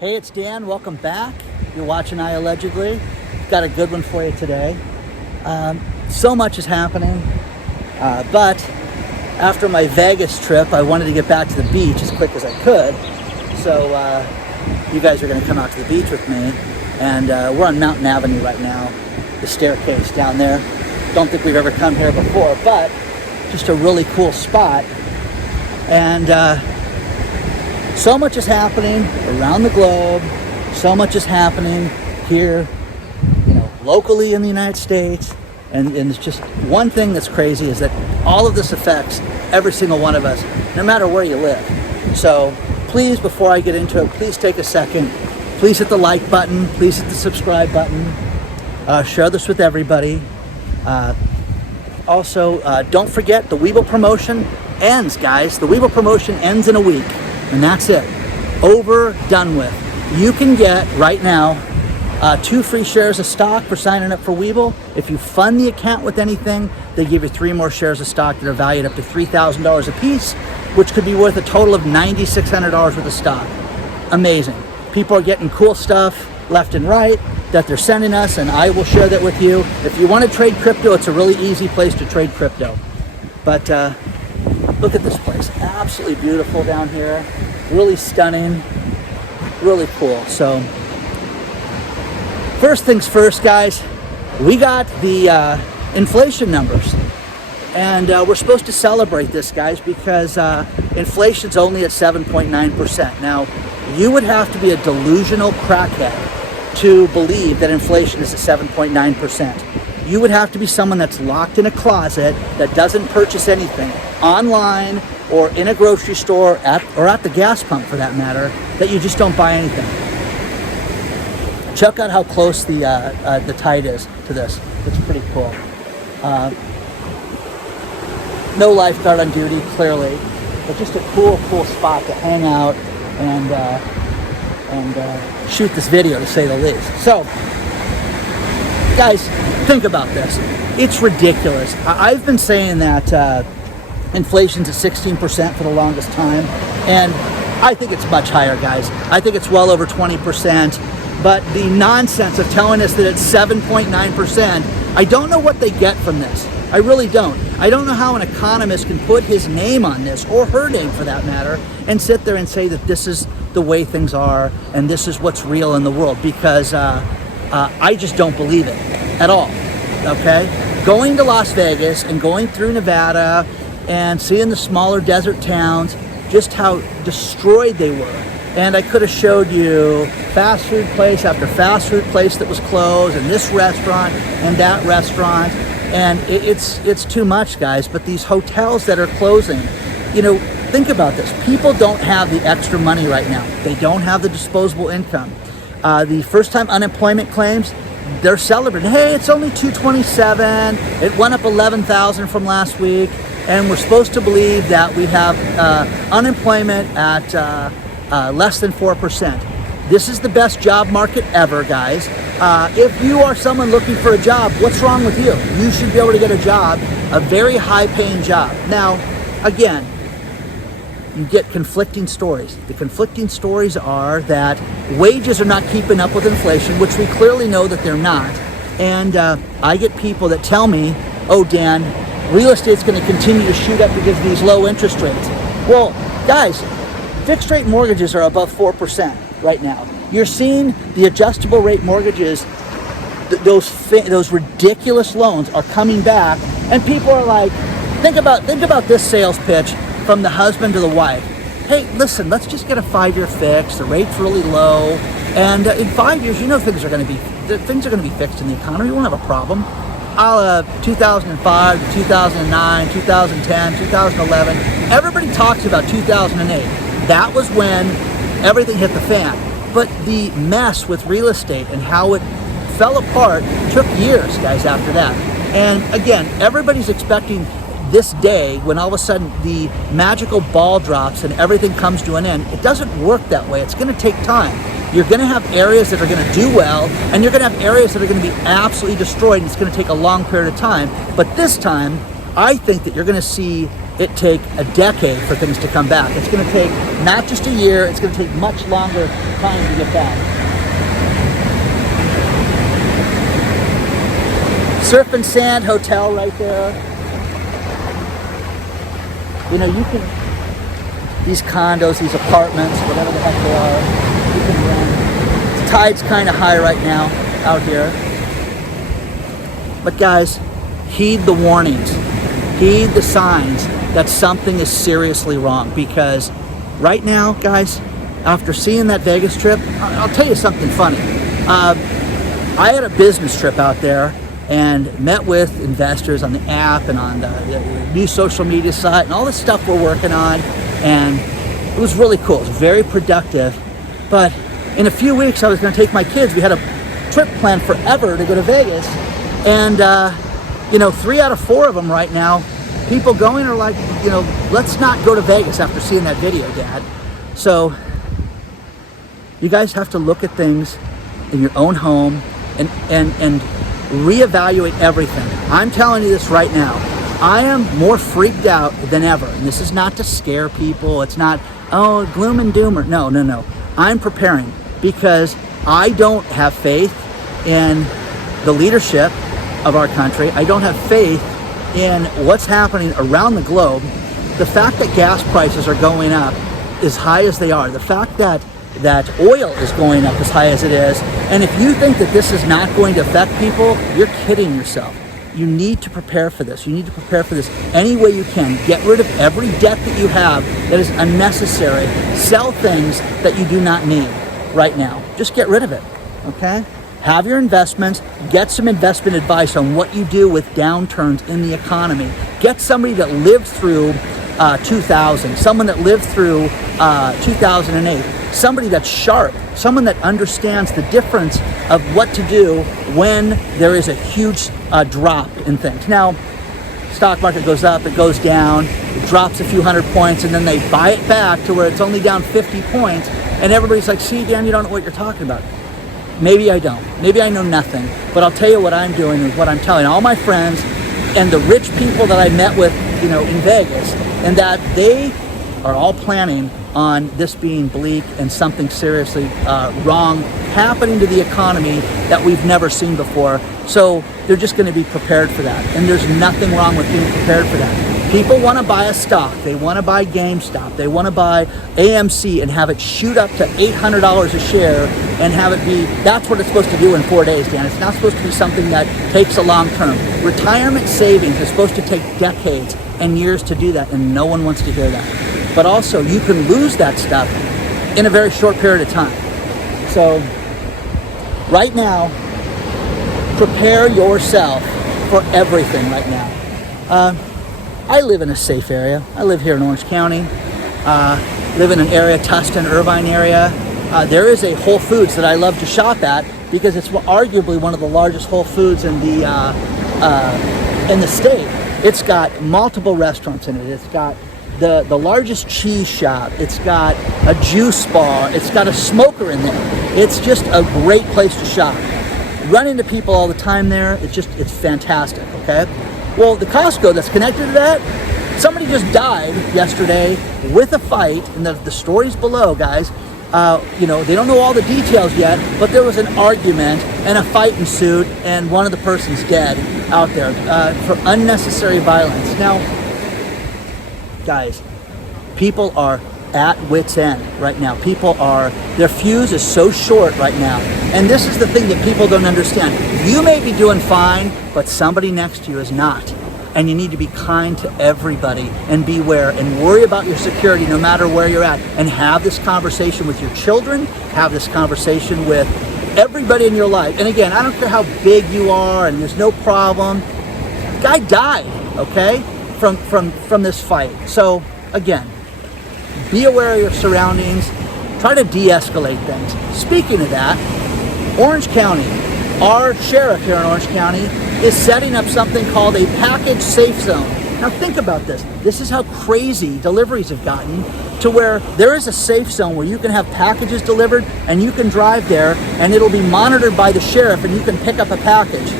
Hey, it's Dan. Welcome back. You're watching IAllegedly. Got a good one for you today. So much is happening, but after my Vegas trip, I wanted to get back to the beach as quick as I could. So you guys are going to come out to the beach with me, and we're on Mountain Avenue right now, the staircase down there. Don't think we've ever come here before, but just a really cool spot. And so much is happening around the globe. So much is happening here, locally in the United States. And it's just one thing that's crazy is that all of this affects every single one of us, no matter where you live. So please, before I get into it, please take a second. Please hit the like button. Please hit the subscribe button. Share this with everybody. Also, don't forget the Webull promotion ends, guys. The Webull promotion ends in a week, and that's it. Over, done with. You can get, right now, 2 free shares of stock for signing up for Webull. If you fund the account with anything, they give you 3 more shares of stock that are valued up to $3,000 a piece, which could be worth a total of $9,600 worth of stock. Amazing. People are getting cool stuff left and right that they're sending us, and I will share that with you. If you want to trade crypto, it's a really easy place to trade crypto. But look at this place. Absolutely beautiful down here. Really stunning. Really cool. So first things first, guys, we got the inflation numbers, and we're supposed to celebrate this, guys, because inflation's only at 7.9%. Now, you would have to be a delusional crackhead to believe that inflation is at 7.9%. You would have to be someone that's locked in a closet that doesn't purchase anything online or in a grocery store or at the gas pump, for that matter, that you just don't buy anything. Check out how close the tide is to this. It's pretty cool. No lifeguard on duty, clearly, but just a cool spot to hang out and shoot this video, to say the least. So, guys, think about this. It's ridiculous. I've been saying that inflation's at 16% for the longest time, and I think it's much higher, guys. I think it's well over 20%. But the nonsense of telling us that it's 7.9%, I don't know what they get from this. I really don't. I don't know how an economist can put his name on this, or her name for that matter, and sit there and say that this is the way things are and this is what's real in the world, because I just don't believe it at all, okay? Going to Las Vegas and going through Nevada and seeing the smaller desert towns, just how destroyed they were. And I could have showed you fast food place after fast food place that was closed, and this restaurant and that restaurant. And it's too much, guys. But these hotels that are closing, think about this. People don't have the extra money right now. They don't have the disposable income. The first-time unemployment claims, they're celebrating. Hey, it's only 227. It went up 11,000 from last week. And we're supposed to believe that we have unemployment at less than 4%. This is the best job market ever, guys. If you are someone looking for a job, what's wrong with you? You should be able to get a job, a very high-paying job. Now, again, you get conflicting stories. The conflicting stories are that wages are not keeping up with inflation, which we clearly know that they're not. And I get people that tell me, oh, Dan, real estate's going to continue to shoot up because of these low interest rates. Well, guys, fixed rate mortgages are above 4% right now. You're seeing the adjustable rate mortgages, those ridiculous loans are coming back, and people are like, think about this sales pitch from the husband to the wife. Hey, listen, let's just get a 5-year fix. The rate's really low, and in 5 years, things are going to be fixed in the economy. We won't have a problem. 2005 to 2009, 2010, 2011. Everybody talks about 2008. That was when everything hit the fan. But the mess with real estate and how it fell apart took years, guys, after that. And again, everybody's expecting this day when all of a sudden the magical ball drops and everything comes to an end. It doesn't work that way. It's going to take time. You're going to have areas that are going to do well, and you're going to have areas that are going to be absolutely destroyed, and it's going to take a long period of time. But this time, I think that you're going to see it take a decade for things to come back. It's going to take not just a year, it's going to take much longer time to get back. Surf and Sand Hotel right there. You know, you can, these condos, these apartments, whatever the heck they are, you can rent. The tide's kind of high right now out here. But guys, heed the warnings. Heed the signs that something is seriously wrong. Because right now, guys, after seeing that Vegas trip, I'll tell you something funny. I had a business trip out there and met with investors on the app and on the new social media site and all the stuff we're working on. And it was really cool. It was very productive. But in a few weeks, I was going to take my kids. We had a trip planned forever to go to Vegas. And, 3 out of 4 of them right now, people going are like, let's not go to Vegas after seeing that video, Dad. So you guys have to look at things in your own home and reevaluate everything. I'm telling you this right now. I am more freaked out than ever. And this is not to scare people. It's not, gloom and doomer. No. I'm preparing because I don't have faith in the leadership of our country. I don't have faith in what's happening around the globe. The fact that gas prices are going up as high as they are, the fact that oil is going up as high as it is, and if you think that this is not going to affect people, you're kidding yourself. You need to prepare for this. You need to prepare for this any way you can. Get rid of every debt that you have that is unnecessary. Sell things that you do not need right now. Just get rid of it, okay? Have your investments. Get some investment advice on what you do with downturns in the economy. Get somebody that lived through 2000, someone that lived through 2008, somebody that's sharp, someone that understands the difference of what to do when there is a huge drop in things. Now, stock market goes up, it goes down, it drops a few hundred points, and then they buy it back to where it's only down 50 points, and everybody's like, see, Dan, you don't know what you're talking about. Maybe I don't. Maybe I know nothing. But I'll tell you what I'm doing is what I'm telling all my friends and the rich people that I met with, in Vegas, and that they are all planning on this being bleak and something seriously wrong happening to the economy that we've never seen before. So they're just going to be prepared for that. And there's nothing wrong with being prepared for that. People want to buy a stock. They want to buy GameStop. They want to buy AMC and have it shoot up to $800 a share and have it be, that's what it's supposed to do in 4 days, Dan. It's not supposed to be something that takes a long term. Retirement savings is supposed to take decades and years to do that, and no one wants to hear that. But also, you can lose that stuff in a very short period of time. So, right now, prepare yourself for everything right now. I live in a safe area. I live here in Orange County. Live in an area, Tustin, Irvine area. There is a Whole Foods that I love to shop at because it's arguably one of the largest Whole Foods in the state. It's got multiple restaurants in it. It's got the largest cheese shop. It's got a juice bar. It's got a smoker in there. It's just a great place to shop. Run into people all the time there. It's fantastic, okay? Well, the Costco that's connected to that, somebody just died yesterday with a fight, and the story's below, guys. They don't know all the details yet, but there was an argument and a fight ensued, and one of the persons dead out there for unnecessary violence. Now, guys, people are at wit's end right now. Their fuse is so short right now. And this is the thing that people don't understand. You may be doing fine, but somebody next to you is not. And you need to be kind to everybody and beware and worry about your security no matter where you're at. And have this conversation with your children, have this conversation with everybody in your life. And again, I don't care how big you are and there's no problem. Guy died, okay, from this fight. So again, be aware of your surroundings. Try to de-escalate things. Speaking of that, Orange County, our sheriff here in Orange County is setting up something called a package safe zone. Now think about this. This is how crazy deliveries have gotten to where there is a safe zone where you can have packages delivered and you can drive there and it'll be monitored by the sheriff and you can pick up a package.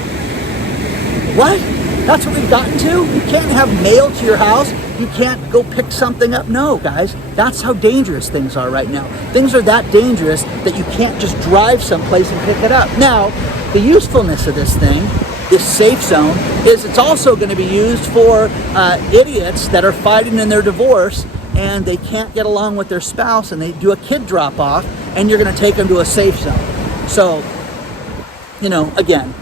What? That's what we've gotten to? You can't have mail to your house. you can't go pick something up. No, guys, that's how dangerous things are right now. Things are that dangerous that you can't just drive someplace and pick it up. Now, the usefulness of this thing, this safe zone, is it's also going to be used for idiots that are fighting in their divorce and they can't get along with their spouse and they do a kid drop off, and you're going to take them to a safe zone. So, you know, again,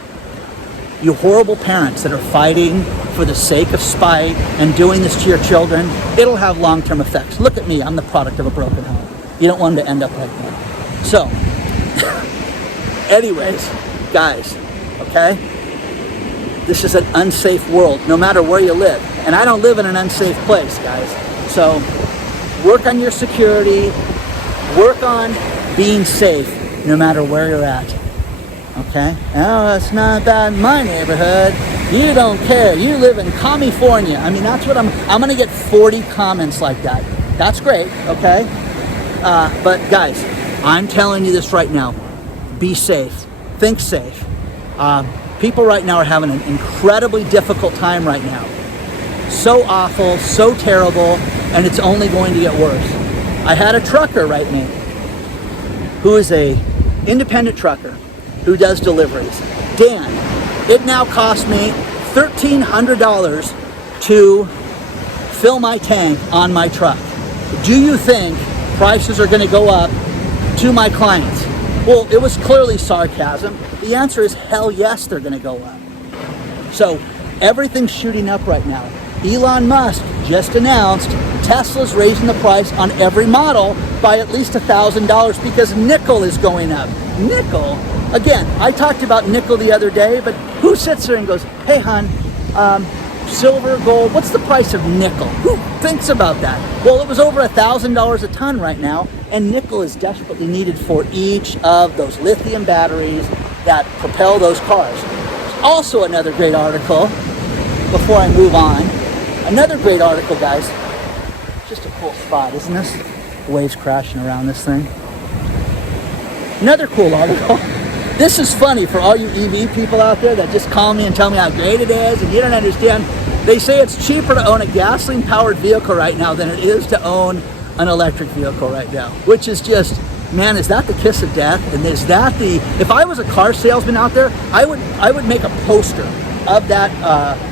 you horrible parents that are fighting for the sake of spite and doing this to your children, it'll have long-term effects. Look at me, I'm the product of a broken home. You don't want them to end up like that. So, anyways, guys, okay? This is an unsafe world, no matter where you live. And I don't live in an unsafe place, guys. So, work on your security, work on being safe, no matter where you're at. Okay? Oh, it's not bad in my neighborhood. You don't care. You live in California. I mean, that's what I'm going to get 40 comments like that. That's great, okay? But guys, I'm telling you this right now. Be safe. Think safe. People right now are having an incredibly difficult time right now. So awful, so terrible, and it's only going to get worse. I had a trucker write me, who is a independent trucker, who does deliveries. Dan, it now costs me $1,300 to fill my tank on my truck. Do you think prices are going to go up to my clients? Well, it was clearly sarcasm. The answer is hell yes, they're going to go up. So everything's shooting up right now. Elon Musk just announced Tesla's raising the price on every model by at least $1,000 because nickel is going up. Nickel? Again, I talked about nickel the other day, but who sits there and goes, hey, hon, silver, gold, what's the price of nickel? Who thinks about that? Well, it was over $1,000 a ton right now, and nickel is desperately needed for each of those lithium batteries that propel those cars. Also another great article, before I move on, another great article, guys. Just a cool spot, isn't this? The waves crashing around this thing. Another cool article. This is funny for all you EV people out there that just call me and tell me how great it is and you don't understand. They say it's cheaper to own a gasoline-powered vehicle right now than it is to own an electric vehicle right now, which is just, man, is that the kiss of death? And is that the, if I was a car salesman out there, I would make a poster of that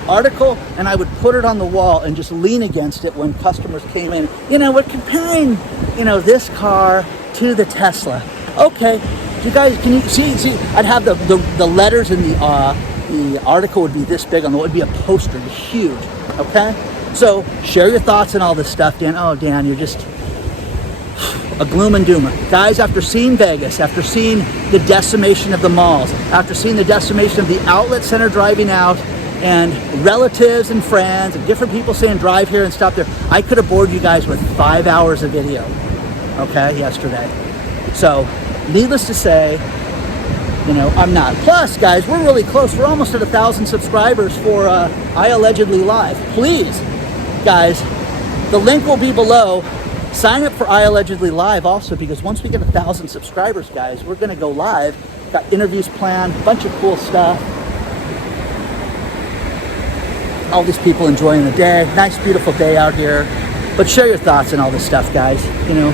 article and I would put it on the wall and just lean against it when customers came in. You know, we're comparing, you know, this car to the Tesla. Okay, you guys, can you see? I'd have the letters in the article would be this big on it would be a poster, huge. Okay, so share your thoughts on all this stuff, Dan. Oh, Dan, you're just a gloom and doomer. Guys, after seeing Vegas, after seeing the decimation of the malls, after seeing the decimation of the outlet center driving out, and relatives and friends and different people saying drive here and stop there, I could have bored you guys with 5 hours of video, okay, yesterday. So, needless to say, you know, I'm not. Plus, guys, we're really close. We're almost at 1,000 subscribers for IAllegedly Live. Please, guys, the link will be below. Sign up for IAllegedly Live also, because once we get 1,000 subscribers, guys, we're going to go live. Got interviews planned, a bunch of cool stuff. All these people enjoying the day. Nice, beautiful day out here. But share your thoughts on all this stuff, guys. You know,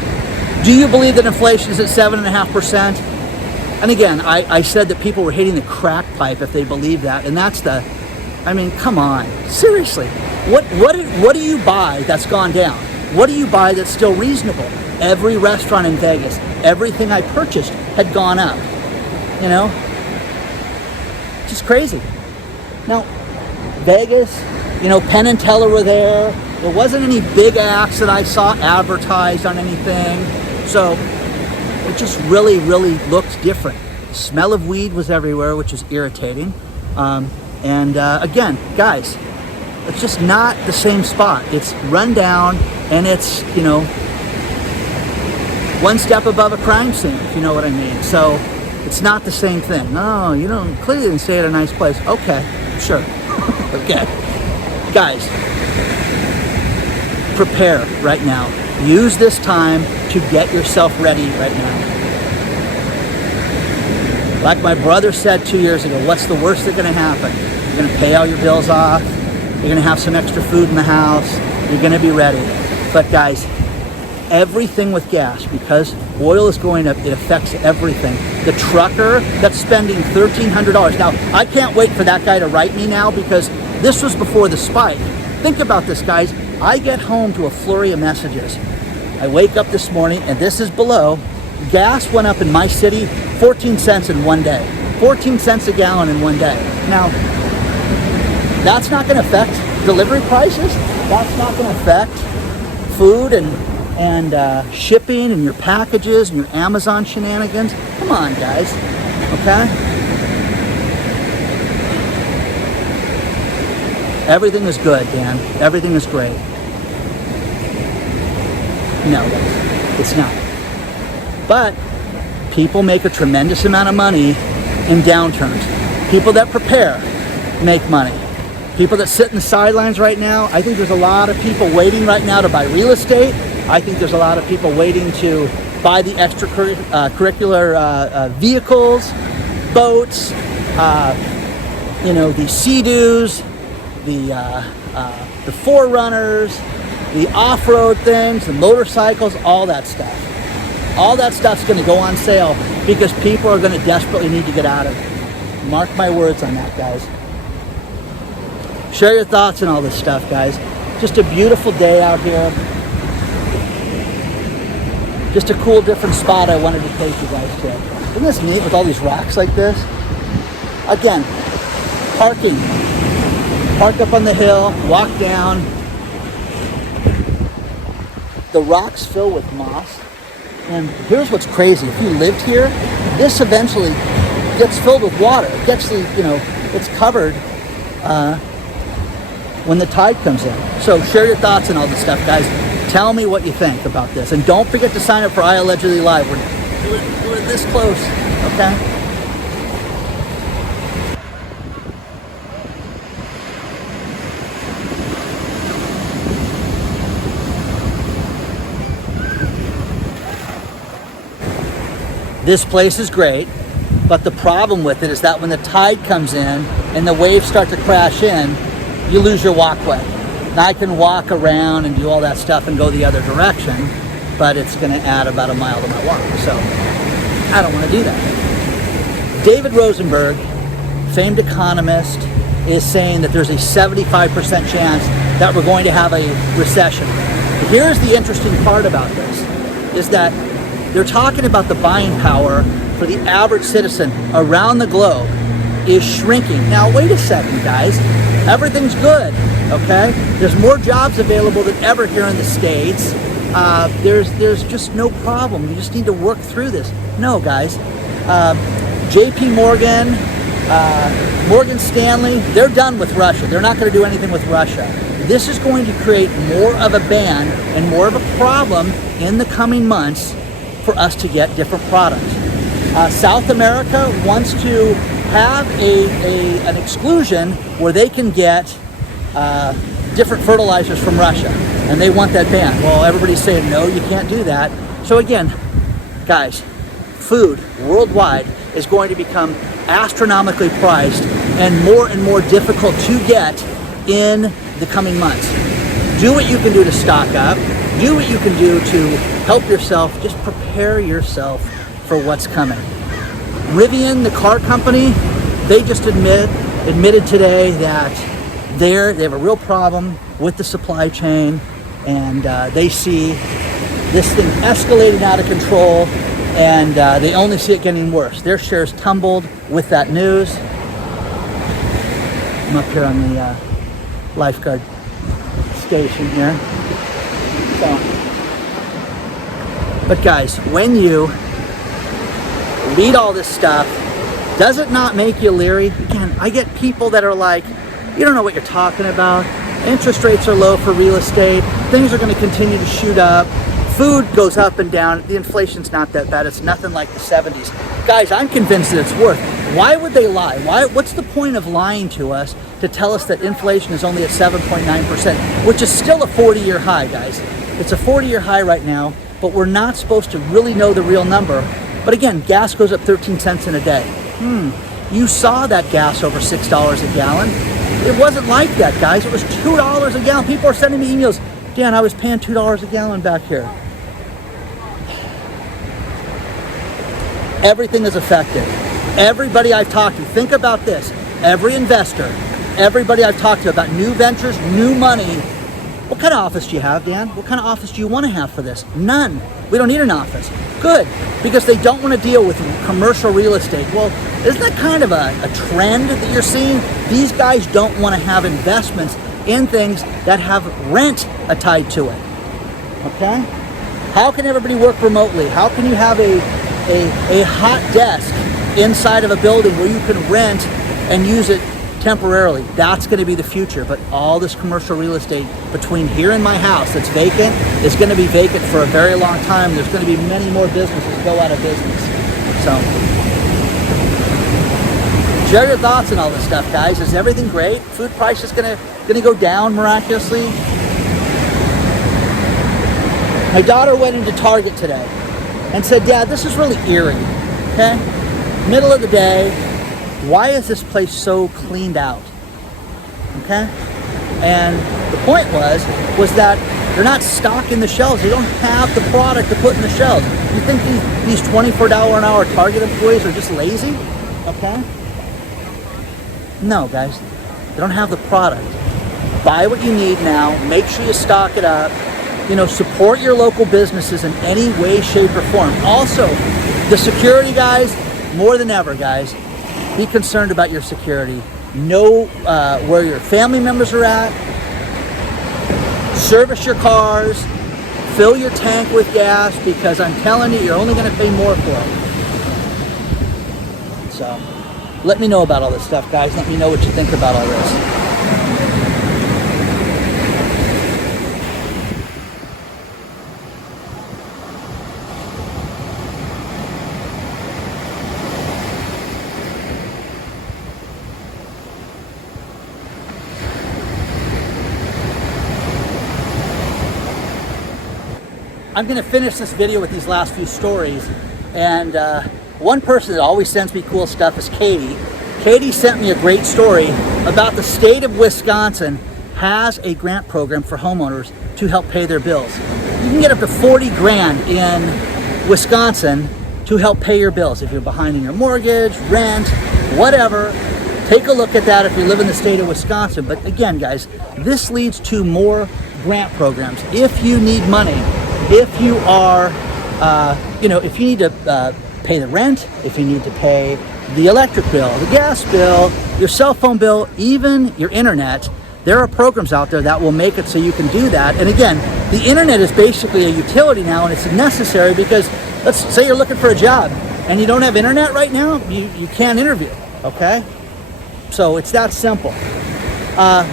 do you believe that inflation is at 7.5%? And again, I said that people were hitting the crack pipe if they believe that. And that's the, I mean, come on. Seriously. What do you buy that's gone down? What do you buy that's still reasonable? Every restaurant in Vegas, everything I purchased had gone up. You know? Just crazy. Now, Vegas, you know, Penn and Teller were there. There wasn't any big acts that I saw advertised on anything. So it just really, really looked different. The smell of weed was everywhere, which is irritating. Again, guys, it's just not the same spot. It's run down and it's, you know, one step above a crime scene, if you know what I mean. So it's not the same thing. No, you don't, clearly didn't stay at a nice place. Okay, sure. Okay. Guys, prepare right now. Use this time to get yourself ready right now. Like my brother said 2 years ago, what's the worst that's going to happen? You're going to pay all your bills off. You're going to have some extra food in the house. You're you're going to be ready. But guys, everything with gas, because oil is going up, it affects everything. The trucker that's spending $1,300. Now, I can't wait for that guy to write me now, because this was before the spike. Think about this, guys. I get home to a flurry of messages. I wake up this morning, and this is below. Gas went up in my city 14 cents in one day. 14 cents a gallon in one day. Now, that's not going to affect delivery prices. That's not going to affect food and shipping and your packages and your Amazon shenanigans. Come on, guys. Okay? Everything is good, Dan. Everything is great. No, it's not. But people make a tremendous amount of money in downturns. People that prepare make money. People that sit in the sidelines right now, I think there's a lot of people waiting right now to buy real estate. I think there's a lot of people waiting to buy the extracurricular vehicles, boats, the Sea-Doos, the Forerunners, the off-road things, the motorcycles, all that stuff. All that stuff's going to go on sale because people are going to desperately need to get out of it. Mark my words on that, guys. Share your thoughts on all this stuff, guys. Just a beautiful day out here. Just a cool, different spot I wanted to take you guys to. Isn't this neat with all these rocks like this? Again, parking. Park up on the hill, walk down. The rocks fill with moss. And here's what's crazy. If you lived here, this eventually gets filled with water. It gets it's covered when the tide comes in. So share your thoughts on all this stuff, guys. Tell me what you think about this. And don't forget to sign up for IAllegedly Live. We're this close, okay? This place is great, but the problem with it is that when the tide comes in and the waves start to crash in, you lose your walkway. Now I can walk around and do all that stuff and go the other direction, but it's going to add about a mile to my walk, so I don't want to do that. David Rosenberg, famed economist, is saying that there's a 75% chance that we're going to have a recession. Here's the interesting part about this, is that they're talking about the buying power for the average citizen around the globe is shrinking. Now, wait a second, guys. Everything's good, okay? There's more jobs available than ever here in the States. There's just no problem. You just need to work through this. No, guys. JP Morgan, Morgan Stanley, they're done with Russia. They're not going to do anything with Russia. This is going to create more of a ban and more of a problem in the coming months for us to get different products. South America wants to have an exclusion where they can get different fertilizers from Russia, and they want that banned. Well, everybody's saying, no, you can't do that. So again, guys, food worldwide is going to become astronomically priced and more difficult to get in the coming months. Do what you can do to stock up. Do what you can do to help yourself. Just prepare yourself for what's coming. Rivian, the car company, they just admitted today that they have a real problem with the supply chain, and they see this thing escalating out of control, and they only see it getting worse. Their shares tumbled with that news. I'm up here on the lifeguard station here. But guys, when you read all this stuff, does it not make you leery? Again, I get people that are like, you don't know what you're talking about. Interest rates are low for real estate. Things are going to continue to shoot up. Food goes up and down. The inflation's not that bad. It's nothing like the 70s. Guys, I'm convinced that it's worth. Why would they lie? What's the point of lying to us to tell us that inflation is only at 7.9%, which is still a 40-year high, guys. It's a 40-year high right now, but we're not supposed to really know the real number. But again, gas goes up 13 cents in a day. You saw that gas over $6 a gallon. It wasn't like that, guys. It was $2 a gallon. People are sending me emails. Dan, I was paying $2 a gallon back here. Everything is affected. Everybody I've talked to, think about this. Every investor, everybody I've talked to about new ventures, new money. What kind of office do you have, Dan? What kind of office do you want to have for this? None. We don't need an office. Good, because they don't want to deal with commercial real estate. Well, isn't that kind of a trend that you're seeing? These guys don't want to have investments in things that have rent tied to it. Okay? How can everybody work remotely? How can you have a hot desk inside of a building where you can rent and use it temporarily? That's going to be the future. But all this commercial real estate between here and my house that's vacant is going to be vacant for a very long time. There's going to be many more businesses go out of business. So share your thoughts on all this stuff, guys. Is everything great? Food price is going to go down miraculously. My daughter went into Target today and said, Dad, this is really eerie. Okay? Middle of the day. Why is this place so cleaned out? Okay? And the point was that they're not stocking the shelves. They don't have the product to put in the shelves. You think these $24 an hour Target employees are just lazy? Okay? No, guys. They don't have the product. Buy what you need now. Make sure you stock it up. You know, support your local businesses in any way, shape, or form. Also, the security guys, more than ever, guys, be concerned about your security. Know where your family members are at. Service your cars. Fill your tank with gas, because I'm telling you, you're only going to pay more for it. So, let me know about all this stuff, guys. Let me know what you think about all this. I'm going to finish this video with these last few stories, and one person that always sends me cool stuff is Katie. Katie sent me a great story about the state of Wisconsin has a grant program for homeowners to help pay their bills. You can get up to 40 grand in Wisconsin to help pay your bills. If you're behind in your mortgage, rent, whatever, take a look at that if you live in the state of Wisconsin. But again, guys, this leads to more grant programs. If you need money, if you are, if you need to pay the rent, if you need to pay the electric bill, the gas bill, your cell phone bill, even your internet, there are programs out there that will make it so you can do that. And again, the internet is basically a utility now, and it's necessary because let's say you're looking for a job and you don't have internet right now, you can't interview, okay? So it's that simple.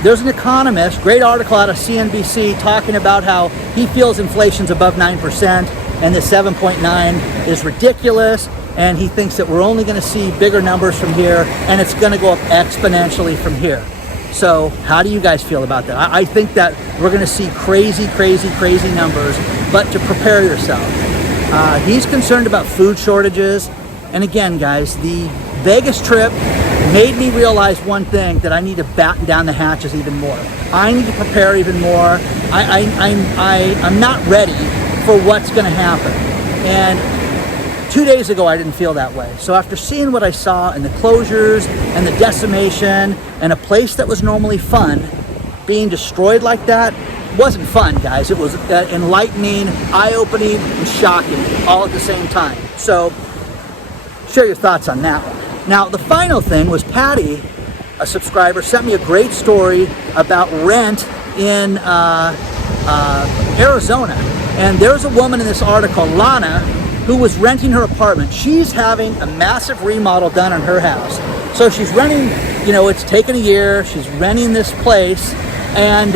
There's an economist, great article out of CNBC, talking about how he feels inflation's above 9% and the 7.9 is ridiculous, and he thinks that we're only going to see bigger numbers from here, and it's going to go up exponentially from here. So how do you guys feel about that? I think that we're going to see crazy numbers, but to prepare yourself. He's concerned about food shortages, and again, guys, the Vegas trip made me realize one thing, that I need to batten down the hatches even more. I need to prepare even more. I'm not ready for what's going to happen. And 2 days ago, I didn't feel that way. So after seeing what I saw and the closures and the decimation and a place that was normally fun being destroyed like that, wasn't fun, guys. It was enlightening, eye-opening, and shocking all at the same time. So share your thoughts on that one. Now, the final thing was Patty, a subscriber, sent me a great story about rent in Arizona. And there's a woman in this article, Lana, who was renting her apartment. She's having a massive remodel done on her house. So she's renting, it's taken a year. She's renting this place. And,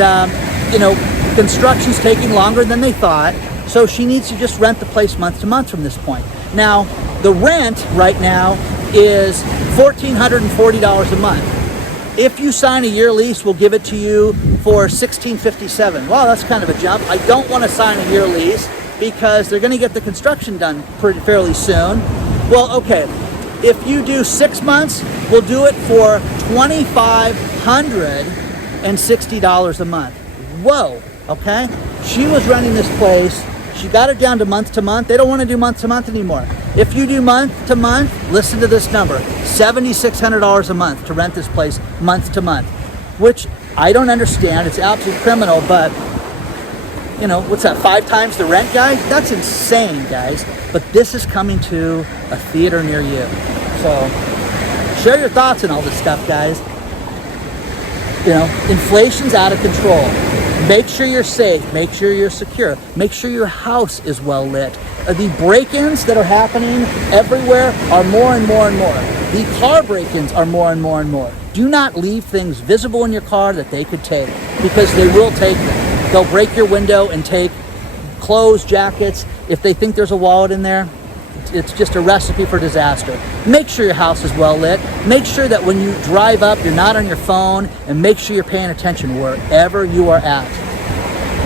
construction's taking longer than they thought. So she needs to just rent the place month to month from this point. Now, the rent right now is $1,440 a month. If you sign a year lease, we'll give it to you for $1,657. Wow, that's kind of a jump. I don't want to sign a year lease because they're going to get the construction done fairly soon. Well, okay, if you do 6 months, we'll do it for $2,560 a month. Whoa, okay? She was running this place. She got it down to month. They don't want to do month to month anymore. If you do month to month, listen to this number, $7,600 a month to rent this place month to month, which I don't understand. It's absolutely criminal, but you know, what's that, 5 times the rent, guys? That's insane, guys. But this is coming to a theater near you. So share your thoughts on all this stuff, guys. You know, inflation's out of control. Make sure you're safe. Make sure you're secure. Make sure your house is well lit. The break-ins that are happening everywhere are more and more and more. The car break-ins are more and more and more. Do not leave things visible in your car that they could take, because they will take them. They'll break your window and take clothes, jackets. If they think there's a wallet in there, it's just a recipe for disaster. Make sure your house is well lit. Make sure that when you drive up, you're not on your phone, and make sure you're paying attention wherever you are at.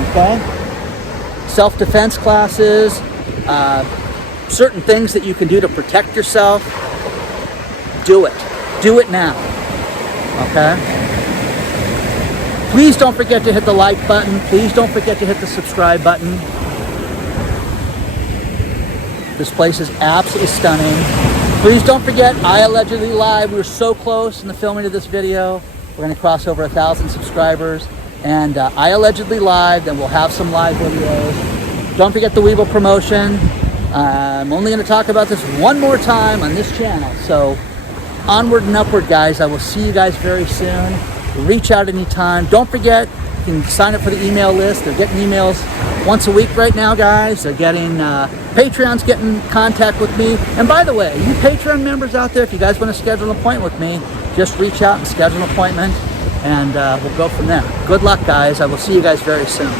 Okay? Self-defense classes, certain things that you can do to protect yourself. Do it. Do it now. Okay? Please don't forget to hit the like button. Please don't forget to hit the subscribe button. This place is absolutely stunning. Please don't forget IAllegedly Live. We were so close in the filming of this video. We're going to cross over 1,000 subscribers. And IAllegedly Live, then we'll have some live videos. Don't forget the Webull promotion. I'm only going to talk about this one more time on this channel. So onward and upward, guys. I will see you guys very soon. Reach out anytime. Don't forget, you can sign up for the email list. They're getting emails once a week right now, guys. They're getting, Patreon's getting in contact with me. And by the way, you Patreon members out there, if you guys want to schedule an appointment with me, just reach out and schedule an appointment, and we'll go from there. Good luck, guys. I will see you guys very soon.